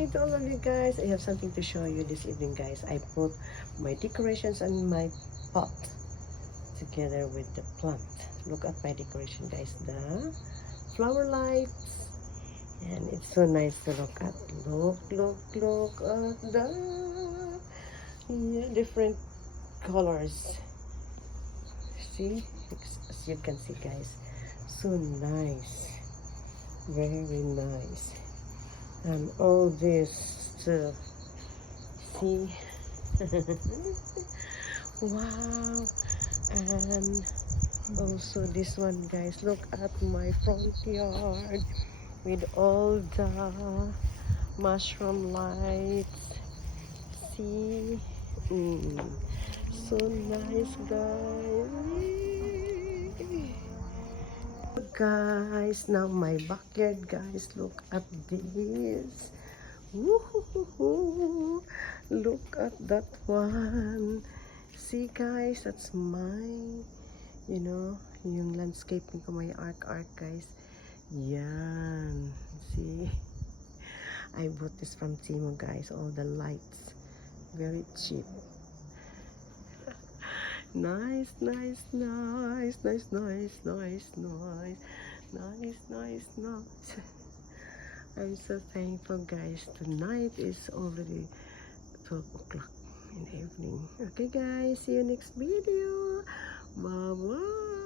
evening to all of you guys. I have something to show you this evening, guys. I put my decorations on my pot together with the plant. Look at my decoration, guys. The flower lights. And it's so nice to look at. Look at the different colors. See? As you can see, guys. So nice. Very nice. And all this too. See? Wow. And also this one, guys. Look at my front yard with all the mushroom lights. See? So nice, guys. Guys, now my backyard, guys. Look at this. Woohoo! Look at that one. See, guys, that's my, yung landscaping ko, may arc, guys. Yan. See? I bought this from Timo, guys. All the lights. Very cheap. Nice. I'm so thankful, guys. Tonight is already 12 o'clock in the evening. Okay, guys. See you next video. Bye-bye.